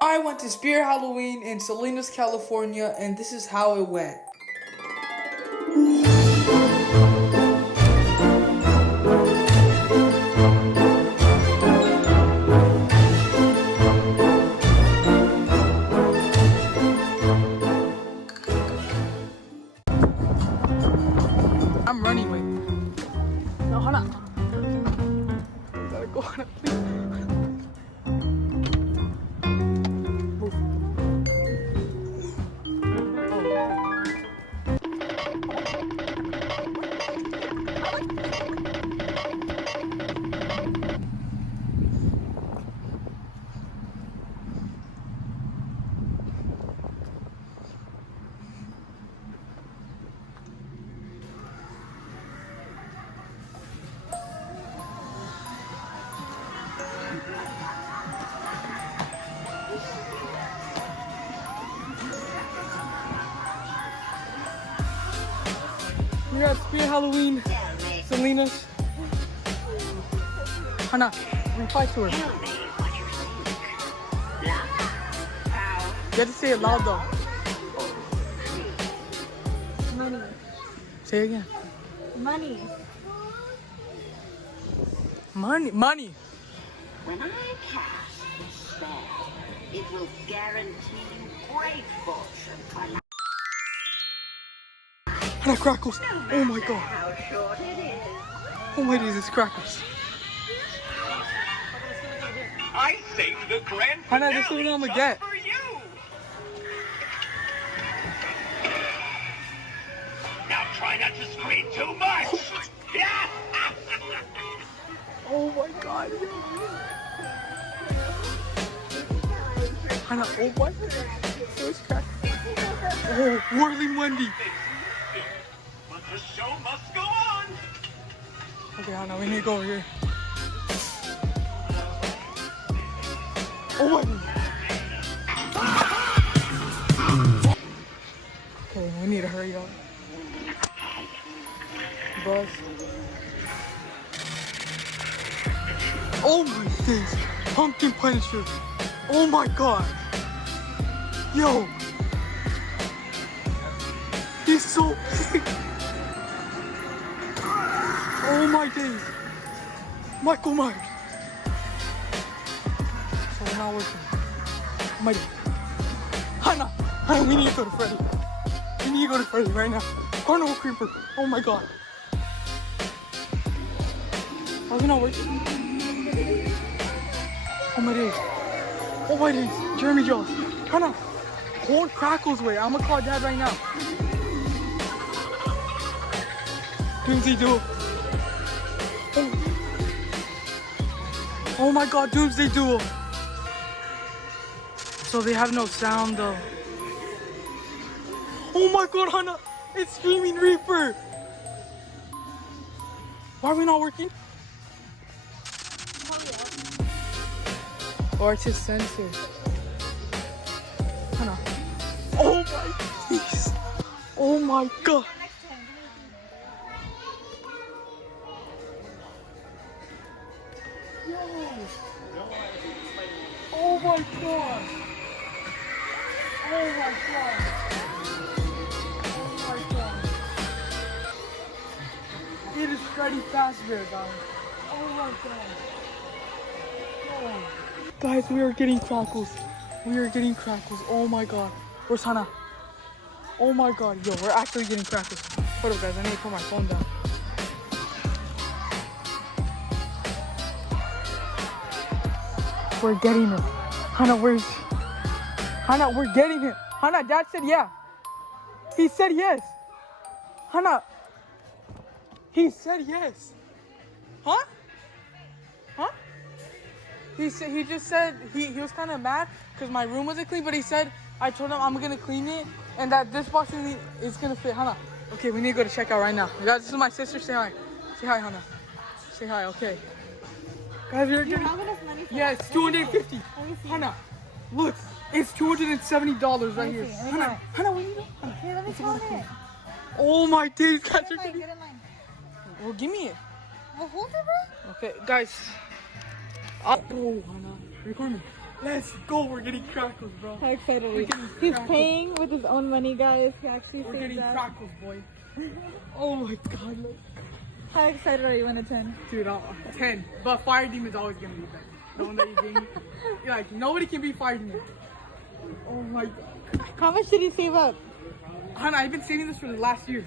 I went to Spirit Halloween in Salinas, California, and this is how it went. I'm running with. No, hold on. Gotta go on it, please. Move. We're at Spirit Halloween, Salinas. Hannah, reply to her. You have to say it loud though. Money. Say it again. Money. Money. Money. When I cast the spell, it will guarantee you great fortune. Hannah, crackles. Oh my god. How short it is. Oh my days, it's crackles. I saved the grand Hannah, this is what I'm gonna get. for you. Now try not to scream too much. Yeah. Oh my god. Hannah, oh my god. Oh, it's crackles. Oh, Whirling Wendy. But the show must go on. Okay, Hannah, we need to go over here. Oh my god. Okay, we need to hurry up. Bus. Oh my days. Pumpkin Punisher. Oh my god. Yo. He's so big. Oh my days. Michael Myers. So we're not working. My Hannah, we need to go to Freddy. We need to go to Freddy right now. Carnival Creeper. Oh my god. Why is it not working? Oh my days. Oh my days. Jeremy Jones. Hannah, hold Crackles way. I'm gonna call Dad right now. Doomsday Duo. Oh my god, Doomsday Duo. So they have no sound though. Oh my god, Hannah, it's Screaming Reaper. Why are we not working? Or it's his sensor. Hannah. Oh my jeez. Oh my god. Oh my god! Oh my god! Oh my god! It is Freddy Fazbear, guys. Oh my god! Oh. Guys, we are getting crackles. We are getting crackles. Oh my god! Where's Hannah? Oh my god! Yo, we're actually getting crackles. Hold up, guys. I need to put my phone down. We're getting him. Hannah, where's... Hannah, we're getting him. Hannah, Dad said yeah. He said yes. Hannah. He said yes. Huh? Huh? He just said he was kind of mad because my room wasn't clean, but he said I told him I'm gonna clean it and that this box is gonna fit. Hannah. Okay, we need to go to checkout right now. Guys, this is my sister. Say hi. Say hi, Hannah. Say hi. Okay. Guys, we're getting... Yeah, it's $250. Hannah, look, it's $270 right here. Hannah, what are you doing? Okay, let me count it. Oh my days, guys. Get in line, get in line. Well, give me it. Well, hold it, bro. Okay, guys. Oh, Hannah, record me. Let's go. We're getting crackles, bro. How excited are We're you? getting He's crackles. paying with his own money, guys. He actually We're saved getting up. crackles, boy. Oh my god. How excited are you on a 10? Dude, 10. But Fire Demon's always gonna be better. The one that you gave me. You're like, nobody can beat Fire Demon. Oh my god. How much did you save up? Hannah, I've been saving this for the last year.